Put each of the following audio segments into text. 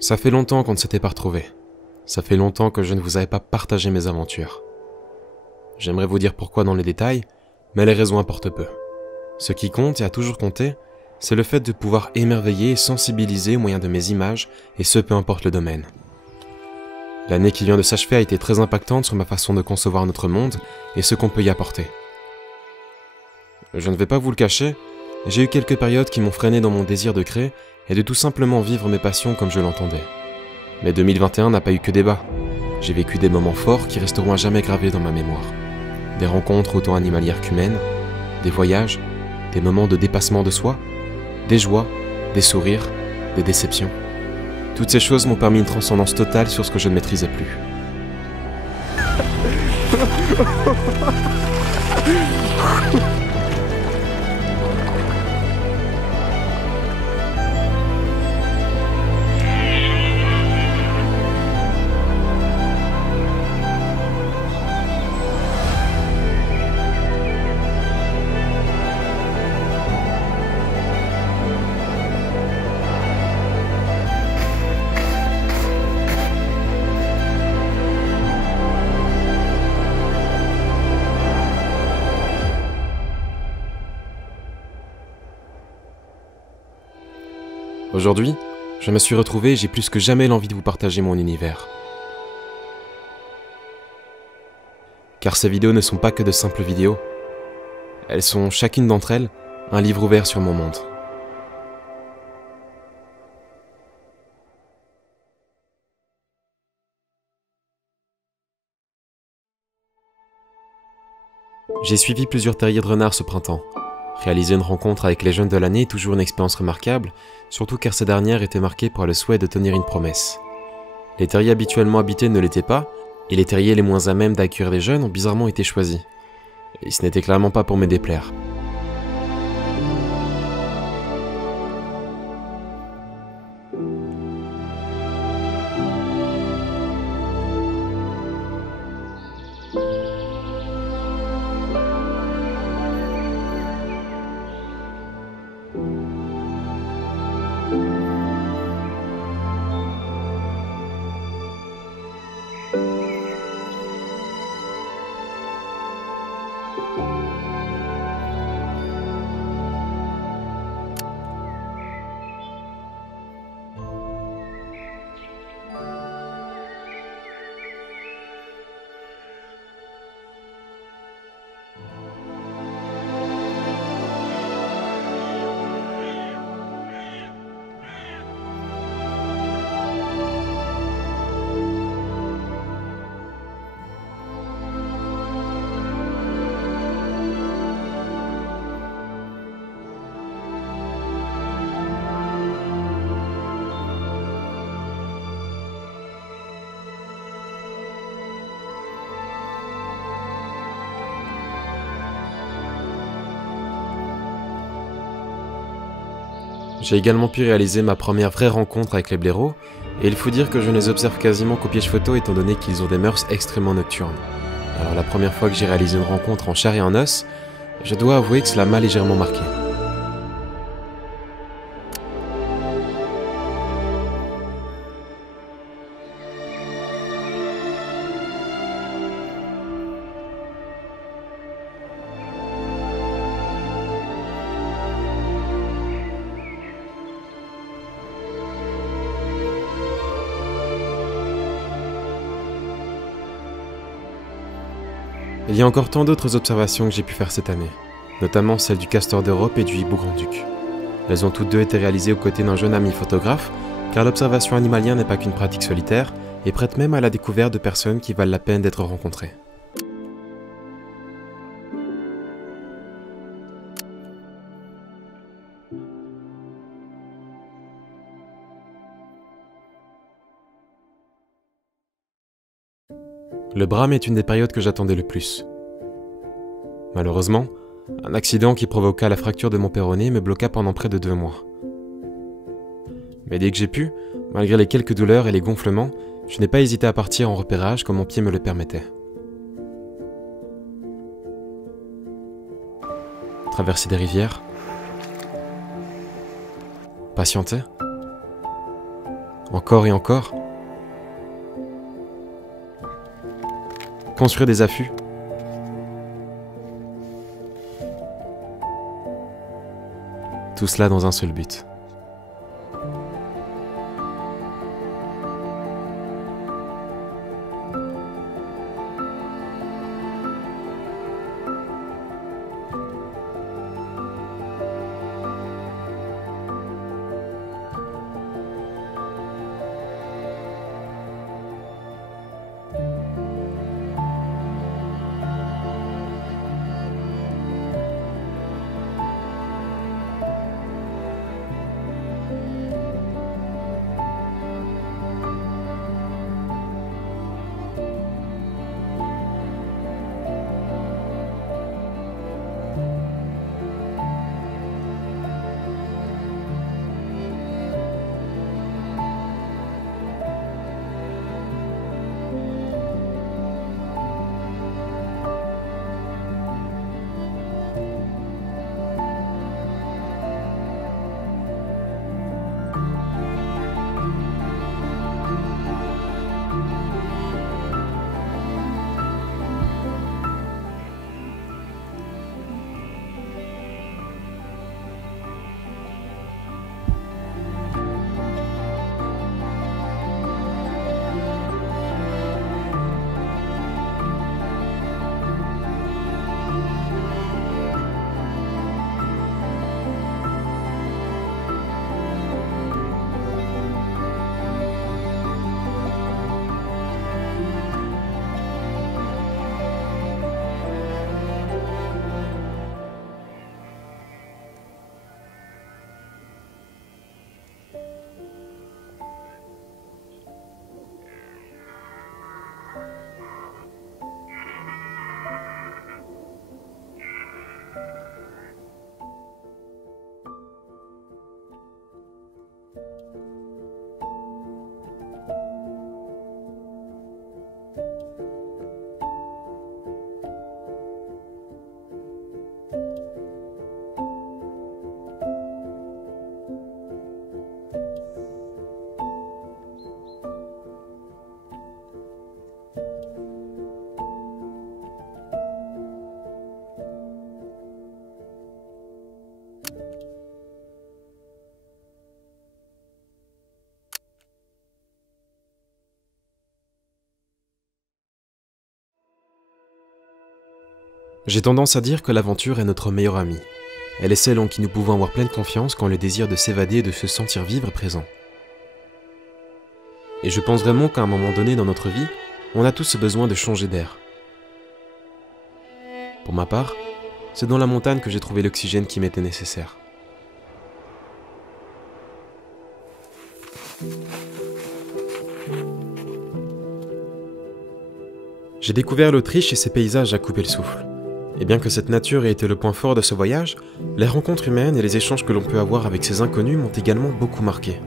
Ça fait longtemps qu'on ne s'était pas retrouvés. Ça fait longtemps que je ne vous avais pas partagé mes aventures. J'aimerais vous dire pourquoi dans les détails, mais les raisons importent peu. Ce qui compte et a toujours compté, c'est le fait de pouvoir émerveiller et sensibiliser au moyen de mes images, et ce peu importe le domaine. L'année qui vient de s'achever a été très impactante sur ma façon de concevoir notre monde et ce qu'on peut y apporter. Je ne vais pas vous le cacher, j'ai eu quelques périodes qui m'ont freiné dans mon désir de créer et de tout simplement vivre mes passions comme je l'entendais. Mais 2021 n'a pas eu que des bas. J'ai vécu des moments forts qui resteront à jamais gravés dans ma mémoire. Des rencontres autant animalières qu'humaines, des voyages, des moments de dépassement de soi, des joies, des sourires, des déceptions. Toutes ces choses m'ont permis une transcendance totale sur ce que je ne maîtrisais plus. Aujourd'hui, je me suis retrouvé et j'ai plus que jamais l'envie de vous partager mon univers. Car ces vidéos ne sont pas que de simples vidéos. Elles sont, chacune d'entre elles, un livre ouvert sur mon monde. J'ai suivi plusieurs terriers de renard ce printemps. Réaliser une rencontre avec les jeunes de l'année est toujours une expérience remarquable, surtout car ces dernières étaient marquées par le souhait de tenir une promesse. Les terriers habituellement habités ne l'étaient pas, et les terriers les moins à même d'accueillir les jeunes ont bizarrement été choisis. Et ce n'était clairement pas pour me déplaire. J'ai également pu réaliser ma première vraie rencontre avec les blaireaux, et il faut dire que je ne les observe quasiment qu'au piège photo étant donné qu'ils ont des mœurs extrêmement nocturnes. Alors la première fois que j'ai réalisé une rencontre en chair et en os, je dois avouer que cela m'a légèrement marqué. Il y a encore tant d'autres observations que j'ai pu faire cette année, notamment celle du castor d'Europe et du hibou grand-duc. Elles ont toutes deux été réalisées aux côtés d'un jeune ami photographe, car l'observation animalière n'est pas qu'une pratique solitaire, et prête même à la découverte de personnes qui valent la peine d'être rencontrées. Le brame est une des périodes que j'attendais le plus. Malheureusement, un accident qui provoqua la fracture de mon péroné me bloqua pendant près de 2 mois. Mais dès que j'ai pu, malgré les quelques douleurs et les gonflements, je n'ai pas hésité à partir en repérage quand mon pied me le permettait. Traverser des rivières, patienter, Encore et encore. Construire des affûts. Tout cela dans un seul but. J'ai tendance à dire que l'aventure est notre meilleure amie. Elle est celle en qui nous pouvons avoir pleine confiance quand le désir de s'évader et de se sentir vivre est présent. Et je pense vraiment qu'à un moment donné dans notre vie, on a tous ce besoin de changer d'air. Pour ma part, c'est dans la montagne que j'ai trouvé l'oxygène qui m'était nécessaire. J'ai découvert l'Autriche et ses paysages à couper le souffle. Et bien que cette nature ait été le point fort de ce voyage, les rencontres humaines et les échanges que l'on peut avoir avec ces inconnus m'ont également beaucoup marqué.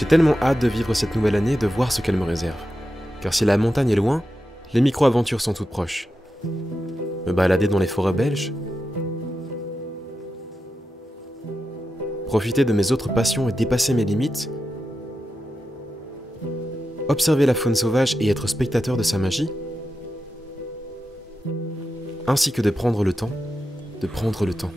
J'ai tellement hâte de vivre cette nouvelle année et de voir ce qu'elle me réserve. Car si la montagne est loin, les micro-aventures sont toutes proches. Me balader dans les forêts belges, profiter de mes autres passions et dépasser mes limites, observer la faune sauvage et être spectateur de sa magie, ainsi que de prendre le temps de prendre le temps.